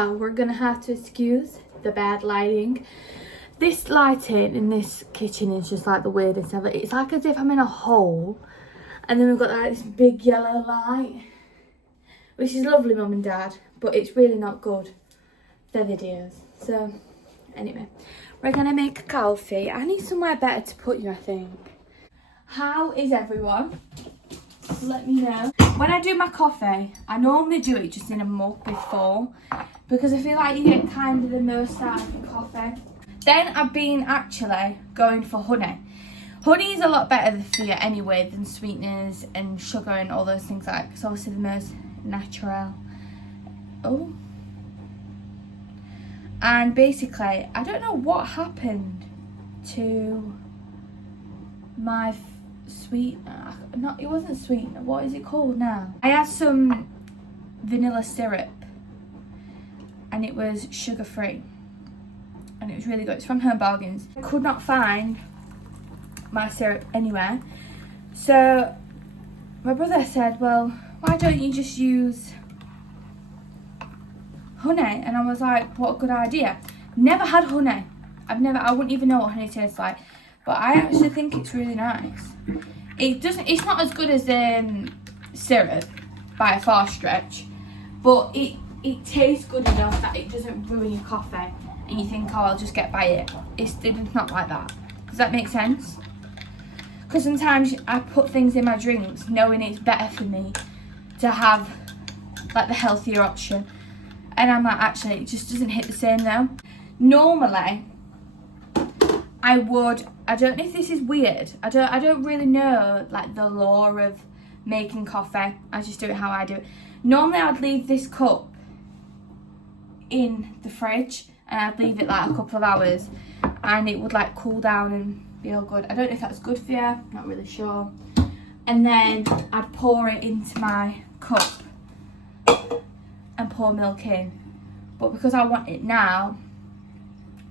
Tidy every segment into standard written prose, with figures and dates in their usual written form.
So we're gonna have to excuse the bad lighting. This lighting in this kitchen is just like the weirdest ever. It's like as if I'm in a hole, and then we've got like this big yellow light, which is lovely, mum and dad, but it's really not good for videos. So anyway, we're gonna make coffee. I need somewhere better to put you, I think. How is everyone? Let me know. When I do my coffee, I normally do it just in a mug before, because I feel like you get kind of the most out of your coffee. Then I've been actually going for honey. Honey is a lot better for you anyway than sweeteners and sugar and all those things like. It's obviously the most natural. Oh. And basically, I don't know what happened to my sweet, it wasn't sweet, what is it called now? I had some vanilla syrup and it was sugar free and it was really good. It's from Home Bargains. I could not find my syrup anywhere, so my brother said, well, why don't you just use honey? And I was like, what a good idea. Never had honey. I wouldn't even know what honey tastes like, but I actually think it's really nice. It's not as good as syrup by a far stretch, but it tastes good enough that it doesn't ruin your coffee and you think, oh, I'll just get by it. It's not like that. Does that make sense? Because sometimes I put things in my drinks knowing it's better for me to have like the healthier option, and I'm like, actually it just doesn't hit the same though. Normally I don't know if this is weird, I don't really know like the law of making coffee. I just do it how I do it. Normally I'd leave this cup in the fridge and I'd leave it like a couple of hours and it would like cool down and be all good. I don't know if that's good for you, not really sure. And then I'd pour it into my cup and pour milk in, but because I want it now,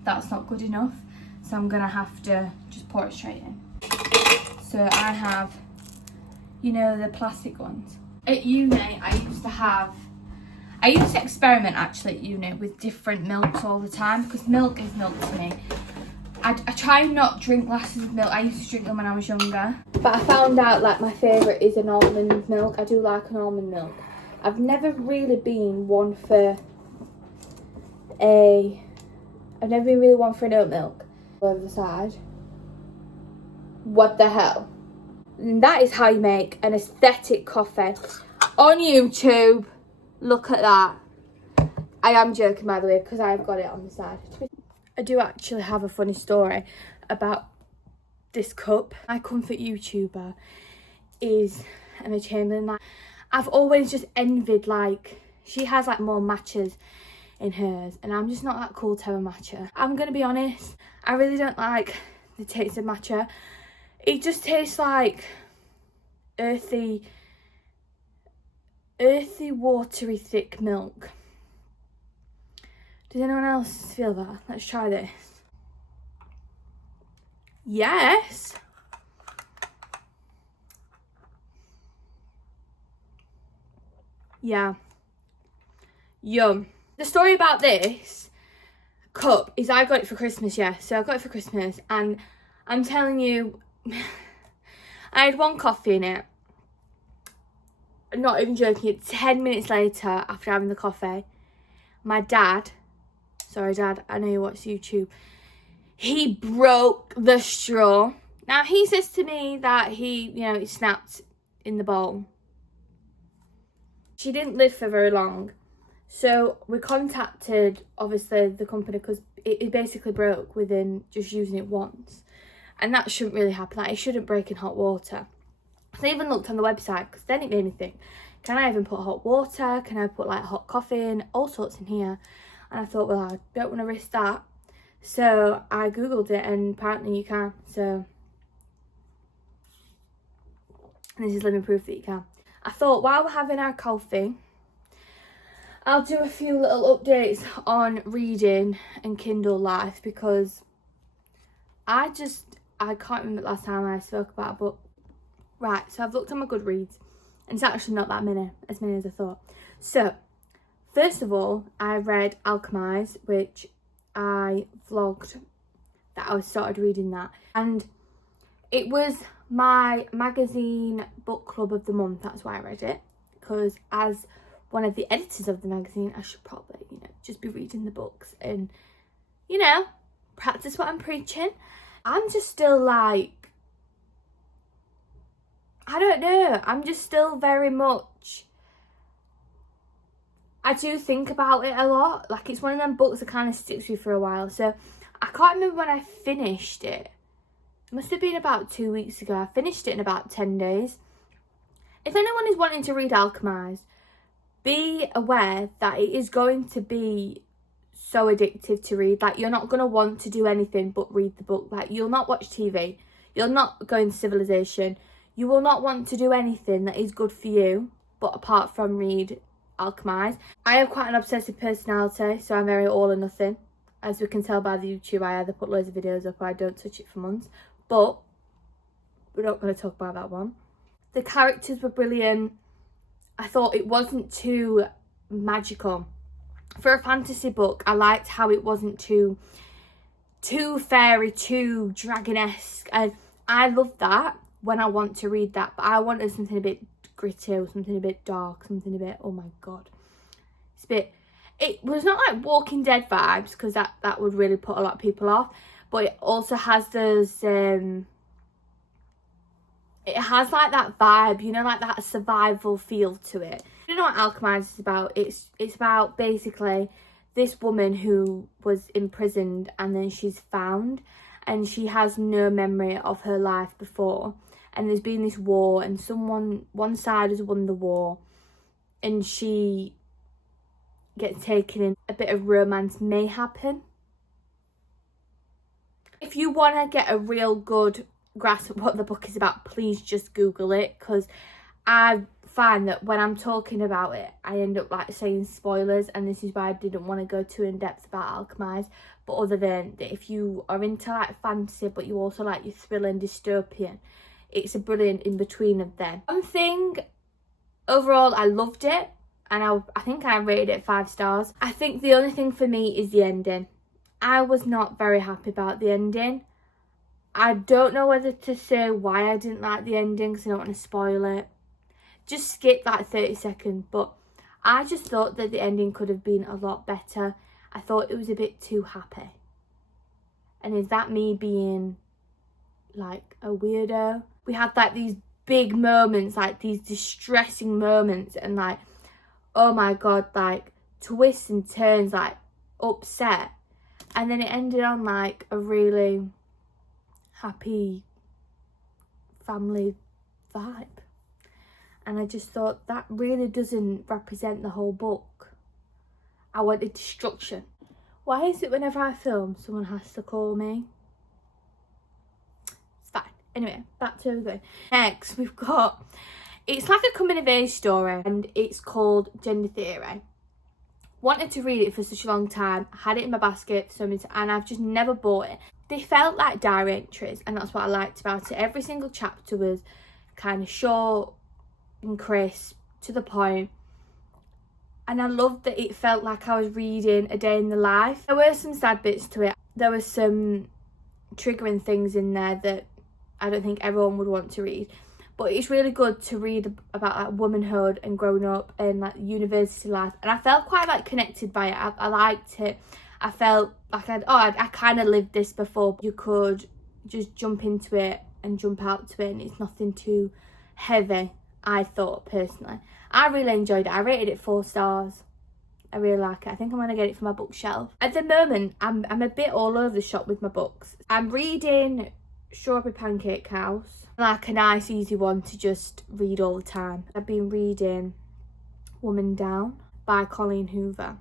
that's not good enough, so I'm gonna have to just pour it straight in. So I have, you know, the plastic ones. At uni I used to experiment actually at uni with different milks all the time, because milk is milk to me. I try and not drink glasses of milk. I used to drink them when I was younger, but I found out like my favourite is an almond milk. I do like an almond milk. I've never really been one for an oat milk. Over the side. What the hell? And that is how you make an aesthetic coffee on YouTube. Look at that. I am joking, by the way, because I've got it on the side. I do actually have a funny story about this cup. My comfort YouTuber is Emma Chamberlain. Like, I've always just envied, like, she has like more matches in hers, and I'm just not that cool to have a matcha. I'm gonna be honest, I really don't like the taste of matcha. It just tastes like earthy, watery, thick milk. Does anyone else feel that? Let's try this. Yes. Yeah. Yum. The story about this cup is I got it for Christmas, yeah. So I got it for Christmas, and I'm telling you, I had one coffee in it. I'm not even joking. 10 minutes later, after having the coffee, my dad, sorry dad, I know you watch YouTube, he broke the straw. Now he says to me that he snapped in the bowl. She didn't live for very long. So we contacted, obviously, the company because it basically broke within just using it once. And that shouldn't really happen. Like, it shouldn't break in hot water. So I even looked on the website, because then it made me think, can I even put hot water? Can I put like hot coffee in? All sorts in here. And I thought, well, I don't want to risk that. So I Googled it, and apparently you can. So this is living proof that you can. I thought, while we're having our coffee, I'll do a few little updates on reading and Kindle life, because I can't remember the last time I spoke about a book. Right, so I've looked on my Goodreads, and it's actually not that many, as I thought. So, First of all, I read Alchemize, which I vlogged that I started reading that, and it was my magazine book club of the month. That's why I read it, because as one of the editors of the magazine, I should probably, just be reading the books and, practice what I'm preaching. I'm just still like, I don't know, I'm just still very much, I do think about it a lot. Like, it's one of them books that kind of sticks with you for a while. So I can't remember when I finished it. It must have been about 2 weeks ago. I finished it in about 10 days. If anyone is wanting to read Alchemized, be aware that it is going to be so addictive to read. Like, you're not going to want to do anything but read the book. Like, you'll not watch TV. You'll not go into Civilization. You will not want to do anything that is good for you, but apart from read Alchemized. I have quite an obsessive personality, so I'm very all or nothing. As we can tell by the YouTube, I either put loads of videos up or I don't touch it for months. But we're not going to talk about that one. The characters were brilliant. I thought it wasn't too magical. For a fantasy book, I liked how it wasn't too fairy, too dragon-esque. And I love that when I want to read that. But I wanted something a bit gritty or something a bit dark, something a bit, oh my God. It was not like Walking Dead vibes, because that would really put a lot of people off. But it also has those, it has like that vibe, like that survival feel to it. You know what Alchemized is about? It's about basically this woman who was imprisoned and then she's found, and she has no memory of her life before. And there's been this war, and one side has won the war, and she gets taken in. A bit of romance may happen. If you want to get a real good grasp of what the book is about, please just Google it, because I find that when I'm talking about it, I end up like saying spoilers, and this is why I didn't want to go too in depth about Alchemize. But other than that, if you are into like fantasy, but you also like your thriller and dystopian, it's a brilliant in between of them. One thing, overall, I loved it, and I think I rated it 5 stars. I think the only thing for me is the ending. I was not very happy about the ending. I don't know whether to say why I didn't like the ending, because I don't want to spoil it. Just skip like 30 seconds, but I just thought that the ending could have been a lot better. I thought it was a bit too happy. And is that me being like a weirdo? We had like these big moments, like these distressing moments, and like, oh my God, like twists and turns, like upset. And then it ended on like a really happy family vibe. And I just thought that really doesn't represent the whole book. I wanted destruction. Why is it whenever I film, someone has to call me? It's fine. Anyway, back to everything. Next, we've got, it's like a coming of age story, and it's called Gender Theory. Wanted to read it for such a long time. I had it in my basket for so many times, and I've just never bought it. They felt like diary entries, and that's what I liked about it. Every single chapter was kind of short and crisp, to the point. And I loved that it felt like I was reading a day in the life. There were some sad bits to it. There were some triggering things in there that I don't think everyone would want to read. But it's really good to read about like womanhood and growing up and like university life. And I felt quite like connected by it. I liked it. I felt like I kind of lived this before. You could just jump into it and jump out to it, and it's nothing too heavy, I thought personally. I really enjoyed it. I rated it 4 stars. I really like it. I think I'm going to get it for my bookshelf. At the moment, I'm a bit all over the shop with my books. I'm reading Strawberry Pancake House. Like a nice easy one to just read all the time. I've been reading Woman Down by Colleen Hoover.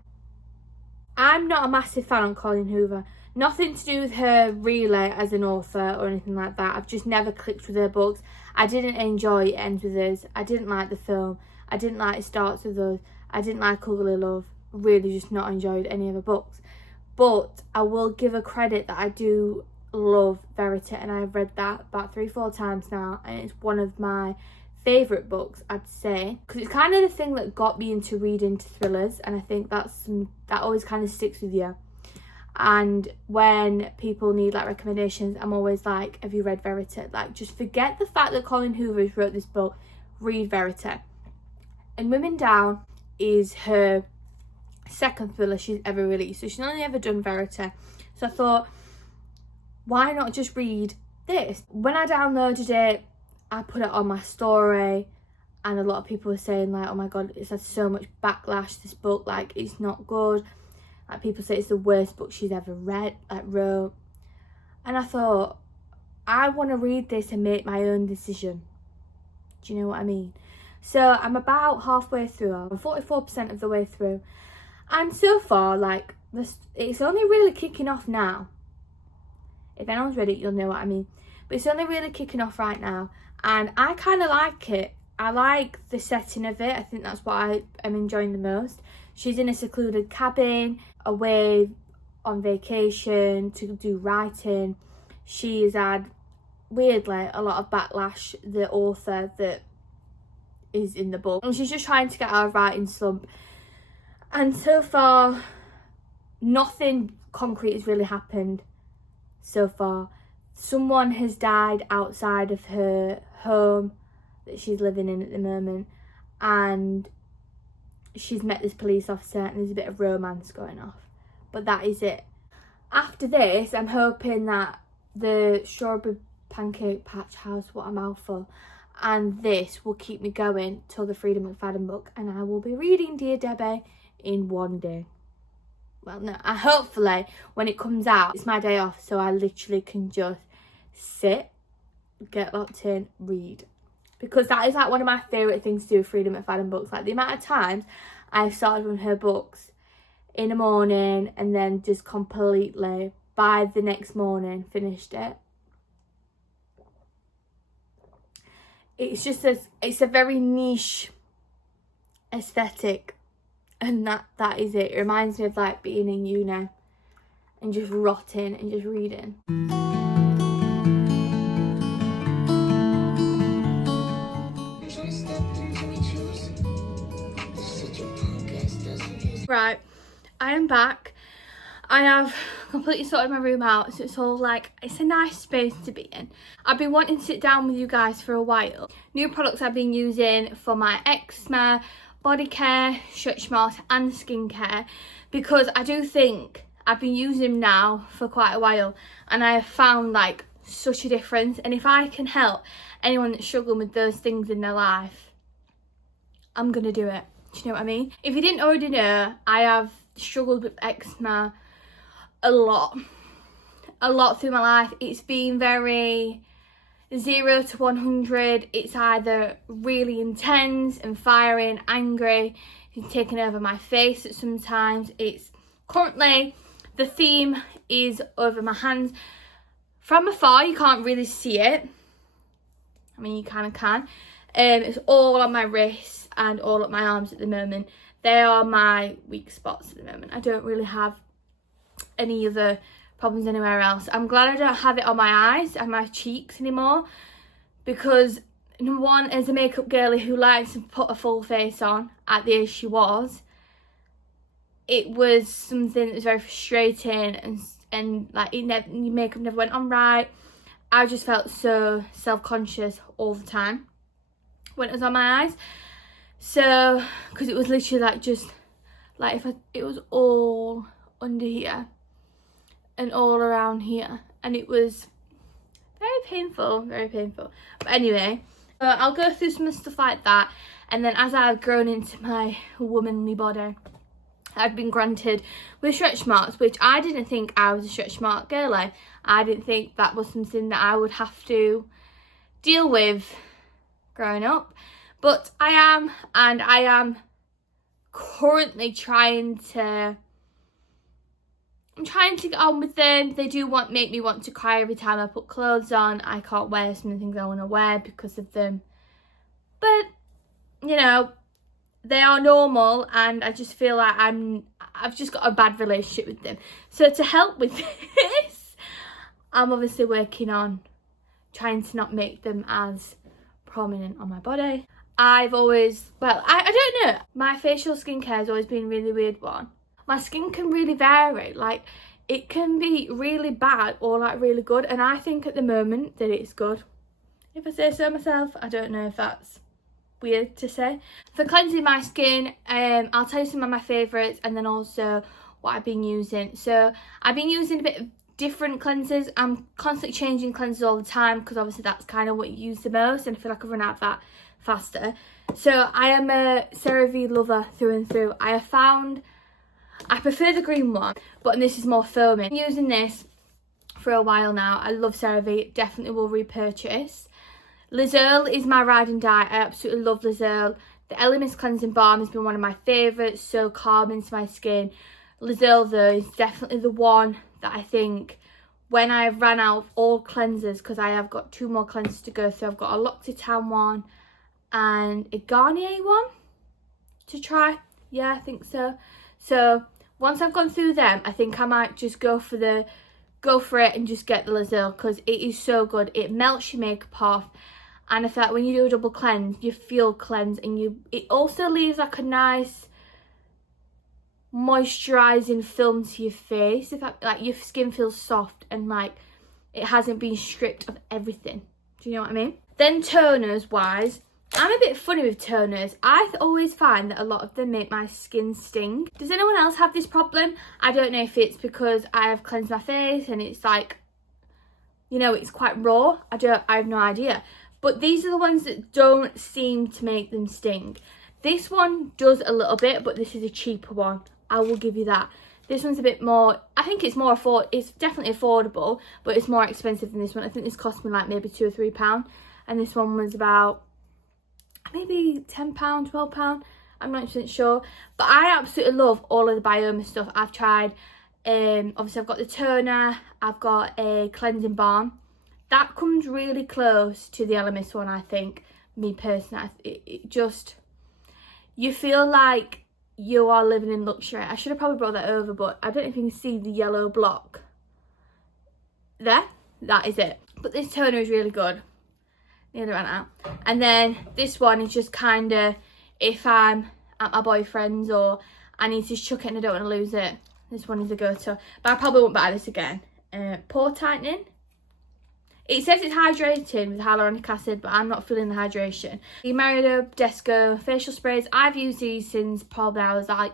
I'm not a massive fan of Colleen Hoover. Nothing to do with her really as an author or anything like that. I've just never clicked with her books. I didn't enjoy It Ends With Us. I didn't like the film. I didn't like It Starts With Us. I didn't like Ugly Love. Really just not enjoyed any of her books. But I will give her credit that I do love Verity, and I've read that about 3-4 times now, and it's one of my favourite books, I'd say, because it's kind of the thing that got me into reading thrillers, and I think that always kind of sticks with you. And when people need like recommendations, I'm always like, have you read Verity? Like, just forget the fact that Colin Hoover wrote this book, read Verity. And Women Down is her second thriller she's ever released, so she's only ever done Verity. So I thought, why not just read this? When I downloaded it, I put it on my story, and a lot of people were saying like, oh my god, it's had so much backlash, this book, like it's not good. Like, people say it's the worst book she's ever wrote. And I thought, I want to read this and make my own decision. Do you know what I mean? So I'm about halfway through. I'm 44% of the way through. And so far, like, it's only really kicking off now. If anyone's read it, you'll know what I mean. But it's only really kicking off right now. And I kind of like it. I like the setting of it. I think that's what I am enjoying the most. She's in a secluded cabin, away on vacation to do writing. She's had, weirdly, a lot of backlash, the author that is in the book. And she's just trying to get out of writing slump. And so far, nothing concrete has really happened so far. Someone has died outside of her home that she's living in at the moment. And she's met this police officer, and there's a bit of romance going off, but that is it. After this, I'm hoping that the Strawberry Pancake Patch House, what a mouthful, and this will keep me going till the Freedom McFadden book, and I will be reading Dear Debbie in one day. Well, no, hopefully when it comes out, it's my day off, so I literally can just sit, get locked in, read. Because that is like one of my favourite things to do with Freedom McFadden books. Like, the amount of times I've started on her books in the morning and then just completely, by the next morning, finished it. It's just it's a very niche aesthetic, and that is it. It reminds me of like being in uni and just rotting and just reading. Right, I am back. I have completely sorted my room out, so it's all like, it's a nice space to be in. I've been wanting to sit down with you guys for a while. New products I've been using for my eczema, body care, stretch marks and skincare, because I do think I've been using them now for quite a while, and I have found like such a difference. And if I can help anyone that's struggling with those things in their life, I'm gonna do it. Do you know what I mean? If you didn't already know, I have struggled with eczema a lot through my life. It's been very 0 to 100. It's either really intense and fiery and angry, it's taken over my face at sometimes. It's currently, the theme is over my hands. From afar you can't really see it. I mean, you kind of can. It's all on my wrists and all up my arms at the moment. They are my weak spots at the moment. I don't really have any other problems anywhere else. I'm glad I don't have it on my eyes and my cheeks anymore, because number one, as a makeup girlie who likes to put a full face on at the age she was, it was something that was very frustrating, and like your makeup never went on right. I just felt so self-conscious all the time when it was on my eyes. So, because it was literally like, just like, it was all under here and all around here, and it was very painful, very painful. But anyway, I'll go through some stuff like that, and then as I've grown into my womanly body, I've been granted with stretch marks, which I didn't think I was a stretch mark girlie. I didn't think that was something that I would have to deal with growing up, but I am, and I am currently trying to get on with them. They do make me want to cry every time I put clothes on. I can't wear some of the things I want to wear because of them, but you know, they are normal, and I just feel like I've just got a bad relationship with them. So to help with this, I'm obviously working on trying to not make them as prominent on my body. I've always, well, I don't know, my facial skincare has always been a really weird one. My skin can really vary, like it can be really bad or like really good, and I think at the moment that it's good. If I say so myself, I don't know if that's weird to say. For cleansing my skin, I'll tell you some of my favourites and then also what I've been using. So I've been using a bit of different cleansers. I'm constantly changing cleansers all the time because obviously that's kind of what you use the most, and I feel like I run out of that faster. So I am a CeraVe lover through and through. I have found I prefer the green one, but this is more foamy. I've been using this for a while now. I love CeraVe, definitely will repurchase. Liz Earle is my ride and die. I absolutely love Liz Earle. The Ellie Mist Cleansing Balm has been one of my favourites, so calming to my skin. Liz Earle though is definitely the one that I think when I've ran out of all cleansers, because I have got 2 more cleansers to go through. I've got a L'Occitane one and a Garnier one to try. Yeah, I think so. So once I've gone through them, I think I might just go for it and just get the Liz Earle, because it is so good. It melts your makeup off, and I feel like when you do a double cleanse, you feel cleansed, and it also leaves like a nice moisturising film to your face. If like your skin feels soft and like it hasn't been stripped of everything. Do you know what I mean? Then toners wise, I'm a bit funny with toners. I always find that a lot of them make my skin sting. Does anyone else have this problem? I don't know if it's because I have cleansed my face and it's like, you know, it's quite raw. I have no idea. But these are the ones that don't seem to make them sting. This one does a little bit, but this is a cheaper one. I will give you that. This one's a bit more, I think it's more it's definitely affordable, but it's more expensive than this one. I think this cost me like maybe £2 or £3, and this one was about maybe £10, £12. I'm not sure, but I absolutely love all of the Bioma stuff. I've tried, obviously I've got the toner, I've got a cleansing balm. That comes really close to the Ellie Mist one, I think, me personally. It just, you feel like you are living in luxury. I should have probably brought that over, but I don't know if you can see the yellow block there. That is it. But this toner is really good. Nearly ran out. And then this one is just kind of if I'm at my boyfriend's or I need to chuck it and I don't want to lose it. This one is a go-to, but I probably won't buy this again. Pore tightening. It says it's hydrating with hyaluronic acid, but I'm not feeling the hydration. The Mario Desco facial sprays, I've used these since probably I was like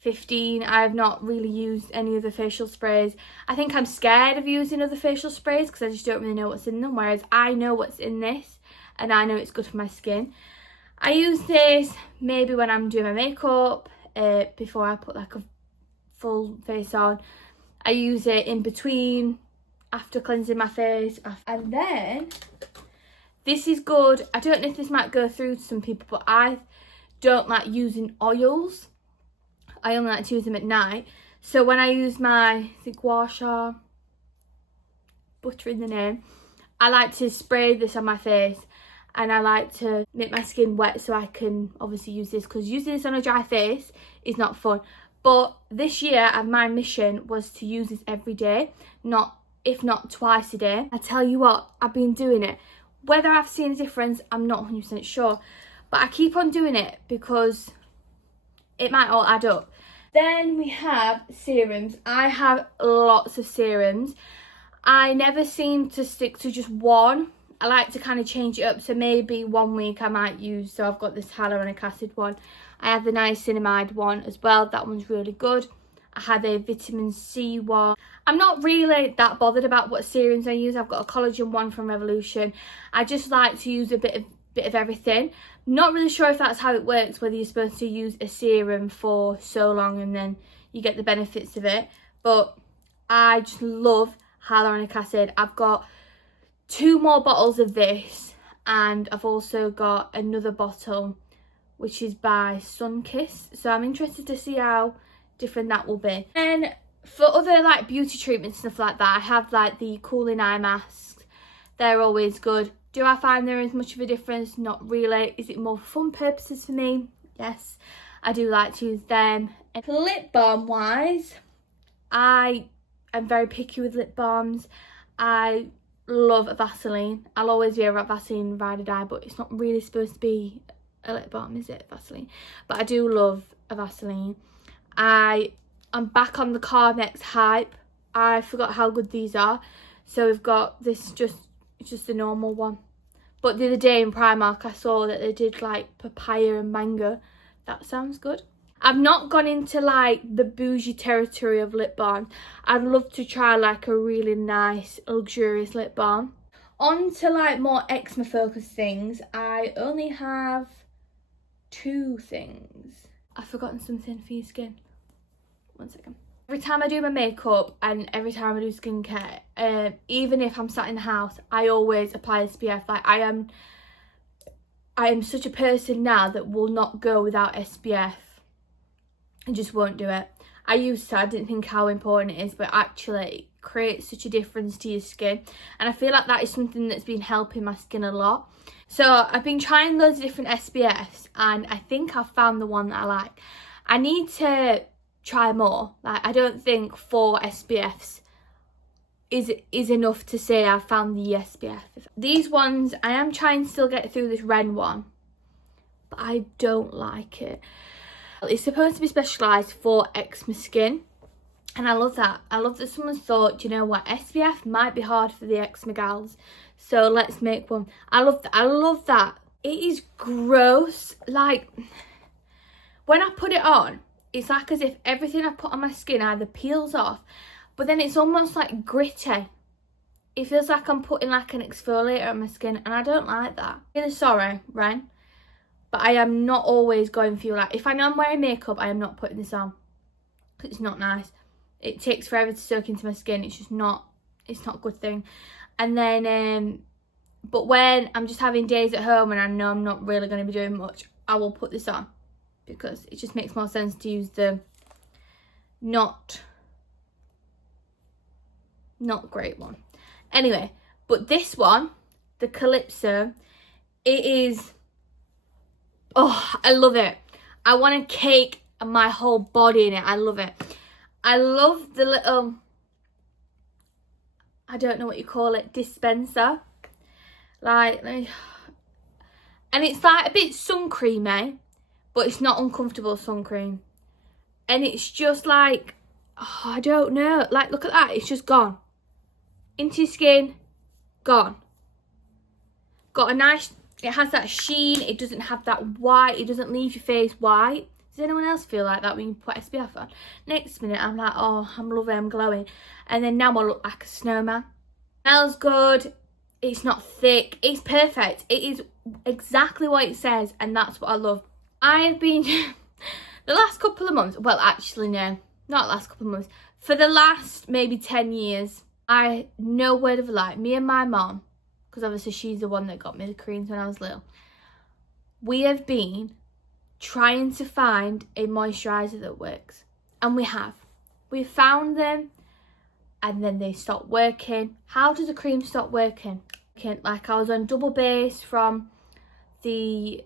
15. I've not really used any of the facial sprays. I think I'm scared of using other facial sprays because I just don't really know what's in them, whereas I know what's in this and I know it's good for my skin. I use this maybe when I'm doing my makeup, before I put like a full face on. I use it in between, after cleansing my face. And then this is good. I don't know if this might go through to some people, but I don't like using oils. I only like to use them at night. So when I use my gua sha, buttering the name, I like to spray this on my face, and I like to make my skin wet so I can obviously use this, because using this on a dry face is not fun. But this year my mission was to use this every day, if not twice a day. I tell you what, I've been doing it. Whether I've seen a difference, I'm not 100% sure, but I keep on doing it because it might all add up. Then we have serums. I have lots of serums. I never seem to stick to just one. I like to kind of change it up, so maybe one week I might use, so I've got this hyaluronic acid one. I have the niacinamide one as well, that one's really good. I had a vitamin C one. I'm not really that bothered about what serums I use. I've got a collagen one from Revolution. I just like to use a bit of everything. Not really sure if that's how it works, whether you're supposed to use a serum for so long and then you get the benefits of it, but I just love hyaluronic acid. I've got 2 more bottles of this, and I've also got another bottle which is by Sunkist, so I'm interested to see how different that will be. And for other like beauty treatments and stuff like that, I have like the cooling eye masks. They're always good. Do I find there is much of a difference? Not really. Is it more for fun purposes for me? Yes, I do like to use them. And lip balm wise, I am very picky with lip balms. I love a Vaseline. I'll always wear a Vaseline ride or die, but it's not really supposed to be a lip balm, is it, Vaseline? But I do love a Vaseline. I'm back on the Carmex hype. I forgot how good these are. So we've got this, just a normal one. But the other day in Primark, I saw that they did like papaya and mango. That sounds good. I've not gone into like the bougie territory of lip balm. I'd love to try like a really nice, luxurious lip balm. On to like more eczema focused things. I only have 2 things. I've forgotten something for your skin. 1 second. Every time I do my makeup and every time I do skincare, even if I'm sat in the house, I always apply SPF. Like I am such a person now that will not go without SPF. I just won't do it. I didn't think how important it is, but actually it creates such a difference to your skin. And I feel like that is something that's been helping my skin a lot. So I've been trying loads of different SPFs and I think I've found the one that I like. I need to try more. Like I don't think 4 SPFs is enough to say I've found the SPF. These ones, I am trying to still get through this Ren one, but I don't like it. It's supposed to be specialised for eczema skin, and I love that. I love that someone's thought, you know what, SPF might be hard for the eczema gals, so let's make one. I love that. I love that. It is gross. Like when I put it on, it's like as if everything I put on my skin either peels off, but then it's almost like gritty. It feels like I'm putting like an exfoliator on my skin, and I don't like that. Really sorry, Ren, but I am not always going for you. Like if I know I'm wearing makeup, I am not putting this on. It's not nice. It takes forever to soak into my skin. It's just not, it's not a good thing. And then, but when I'm just having days at home and I know I'm not really going to be doing much, I will put this on because it just makes more sense to use the not great one. Anyway, but this one, the Calypso, it is, oh, I love it. I want to cake my whole body in it. I love it. I love the little, I don't know what you call it, dispenser. Like, and it's like a bit sun creamy, but it's not uncomfortable sun cream. And it's just like, oh, I don't know. Like, look at that. It's just gone. Into your skin, gone. Got a nice, it has that sheen. It doesn't have that white. It doesn't leave your face white. Does anyone else feel like that when you put SPF on? Next minute, I'm like, oh, I'm loving, I'm glowing. And then now I look like a snowman. Smells good. It's not thick. It's perfect. It is exactly what it says. And that's what I love. I've been, the last couple of months, well, actually, no, not the last couple of months. For the last maybe 10 years, no word of a lie, me and my mom, because obviously she's the one that got me the creams when I was little, we have been trying to find a moisturiser that works, and we have. We found them and then they stopped working. How does a cream stop working? Like, I was on double base from the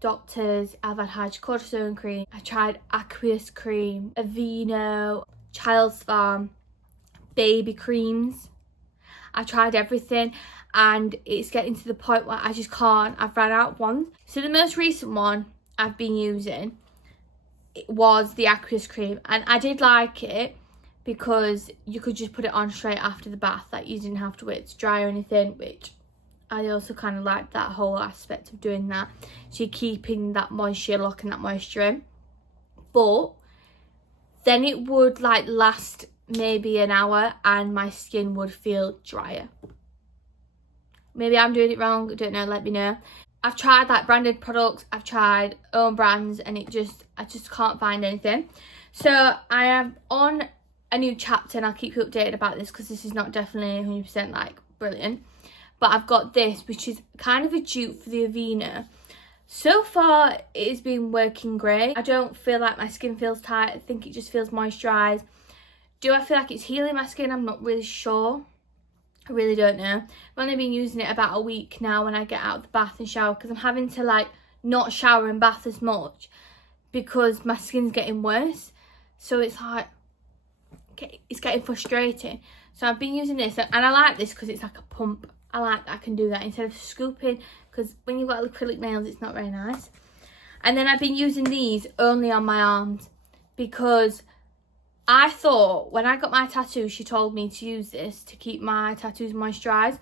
doctors. I've had hydrocortisone cream, I tried aqueous cream, Aveeno, Child's Farm, baby creams. I tried everything and it's getting to the point where I just can't. I've ran out of ones. So the most recent one I've been using, it was the aqueous cream, and I did like it because you could just put it on straight after the bath. Like, you didn't have to wait to dry or anything, which I also kind of like that whole aspect of doing that. So you're keeping that moisture, locking that moisture in. But then it would like last maybe an hour and my skin would feel drier. Maybe I'm doing it wrong, I don't know, let me know. I've tried like branded products, I've tried own brands, and I just can't find anything. So I am on a new chapter, and I'll keep you updated about this because this is not definitely 100% like brilliant. But I've got this, which is kind of a dupe for the Aveeno. So far, it has been working great. I don't feel like my skin feels tight. I think it just feels moisturised. Do I feel like it's healing my skin? I'm not really sure. I really don't know. I've only been using it about a week now when I get out of the bath and shower, because I'm having to like not shower and bath as much because my skin's getting worse. So it's like, it's getting frustrating. So I've been using this, and I like this because it's like a pump. I like that I can do that instead of scooping, because when you've got acrylic nails, it's not very nice. And then I've been using these only on my arms, because I thought when I got my tattoo, she told me to use this to keep my tattoos moisturised.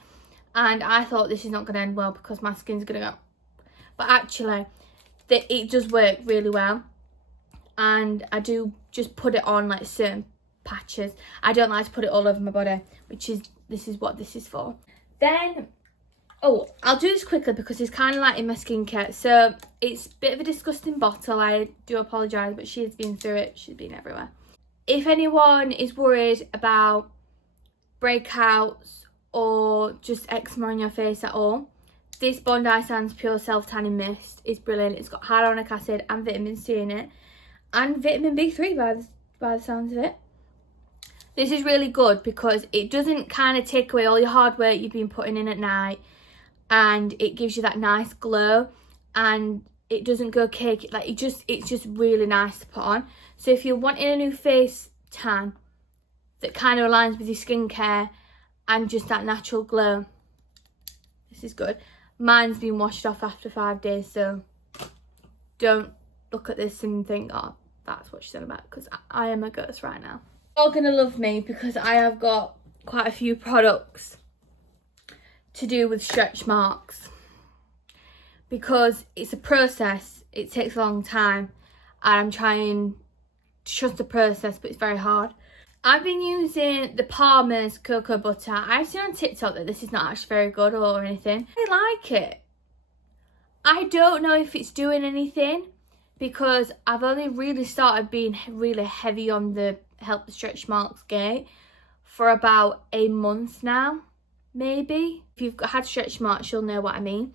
And I thought this is not going to end well because my skin's going to go. But actually, it does work really well. And I do just put it on like certain patches. I don't like to put it all over my body, this is what this is for. Then, oh, I'll do this quickly because it's kind of like in my skincare. So it's a bit of a disgusting bottle. I do apologise, but she has been through it. She's been everywhere. If anyone is worried about breakouts or just eczema on your face at all, this Bondi Sands Pure Self Tanning Mist is brilliant. It's got hyaluronic acid and vitamin C in it, and vitamin B3 by the sounds of it. This is really good because it doesn't kind of take away all your hard work you've been putting in at night, and it gives you that nice glow, and it doesn't go cakey. Like it's just really nice to put on. So if you're wanting a new face tan that kind of aligns with your skincare and just that natural glow, this is good. Mine's been washed off after 5 days, so don't look at this and think, oh, that's what she said about it, because I am a ghost right now. You're all gonna love me because I have got quite a few products to do with stretch marks, because it's a process. It takes a long time, and I'm trying to trust the process, but it's very hard. I've been using the Palmer's cocoa butter. I've seen on TikTok that this is not actually very good or anything. I like it. I don't know if it's doing anything, because I've only really started being really heavy on the help the stretch marks gate for about a month now, maybe. If you've had stretch marks, you'll know what I mean.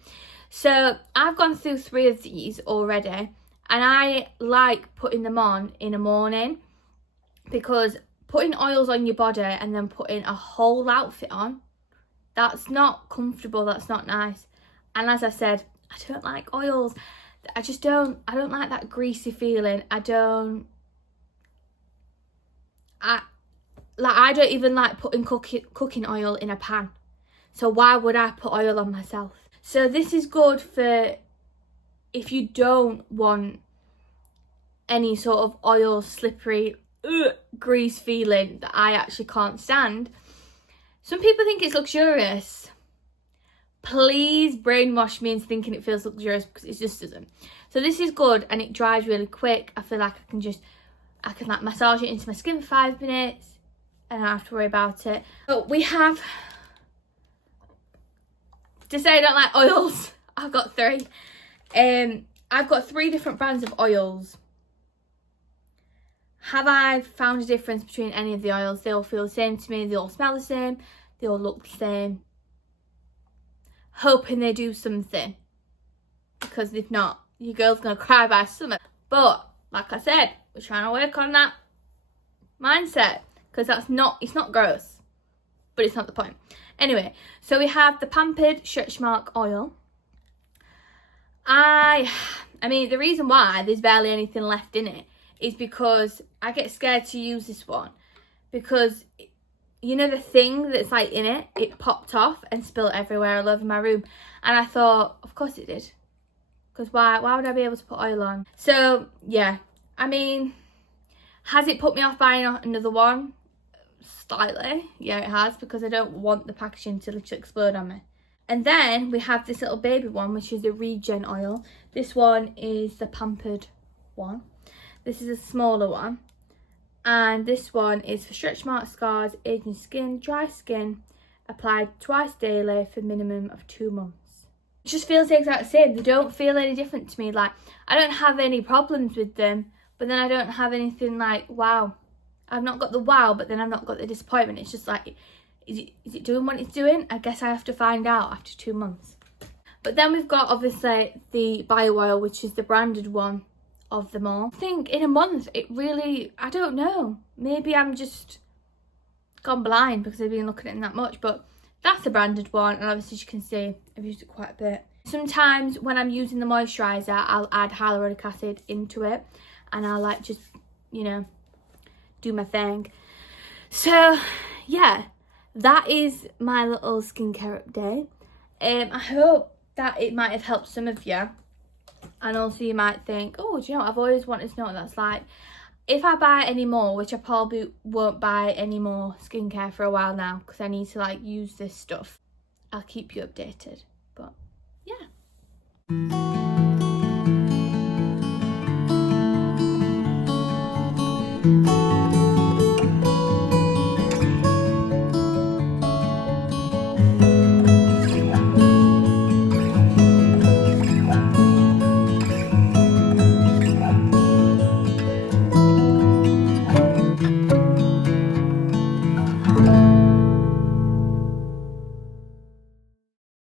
So I've gone through 3 of these already, and I like putting them on in the morning, because putting oils on your body and then putting a whole outfit on, that's not comfortable, that's not nice. And as I said, I don't like oils. I don't like that greasy feeling. I don't even like putting cooking oil in a pan. So why would I put oil on myself? So this is good for if you don't want any sort of oil, slippery, grease feeling that I actually can't stand. Some people think it's luxurious. Please brainwash me into thinking it feels luxurious, because it just doesn't. So this is good, and it dries really quick. I feel like I can like massage it into my skin for 5 minutes and I don't have to worry about it. But we have, to say I don't like oils, I've got 3. I've got 3 different brands of oils. Have I found a difference between any of the oils? They all feel the same to me. They all smell the same. They all look the same. Hoping they do something, because if not, your girl's gonna cry by summer. But like I said, we're trying to work on that mindset, because it's not gross, but it's not the point. Anyway, so we have the Pampered Stretch Mark Oil. I mean, the reason why there's barely anything left in it is because I get scared to use this one, because you know the thing that's like in it, it popped off and spilled everywhere all over my room, and I thought, of course it did, because why would I be able to put oil on? So yeah, I mean, has it put me off buying another one? Slightly, yeah, it has, because I don't want the packaging to literally explode on me. And then we have this little baby one, which is the Regen oil. This one is the Pampered one. This is a smaller one. And this one is for stretch marks, scars, aging skin, dry skin, applied twice daily for a minimum of 2 months. It just feels the exact same. They don't feel any different to me. Like, I don't have any problems with them, but then I don't have anything like, wow. I've not got the wow, but then I've not got the disappointment. It's just like, is it doing what it's doing? I guess I have to find out after 2 months. But then we've got, obviously, the Bio Oil, which is the branded one of them all. I think in a month, it really, I don't know. Maybe I'm just gone blind because I've been looking at it that much. But that's a branded one. And obviously, as you can see, I've used it quite a bit. Sometimes when I'm using the moisturiser, I'll add hyaluronic acid into it. And I'll like just, you know, do my thing. So, yeah. that is my little skincare update. I hope that it might have helped some of you. And also you might think, oh, do you know what? I've always wanted to know what that's like. If I buy any more, which I probably won't buy any more skincare for a while now, because I need to like use this stuff, I'll keep you updated. But yeah.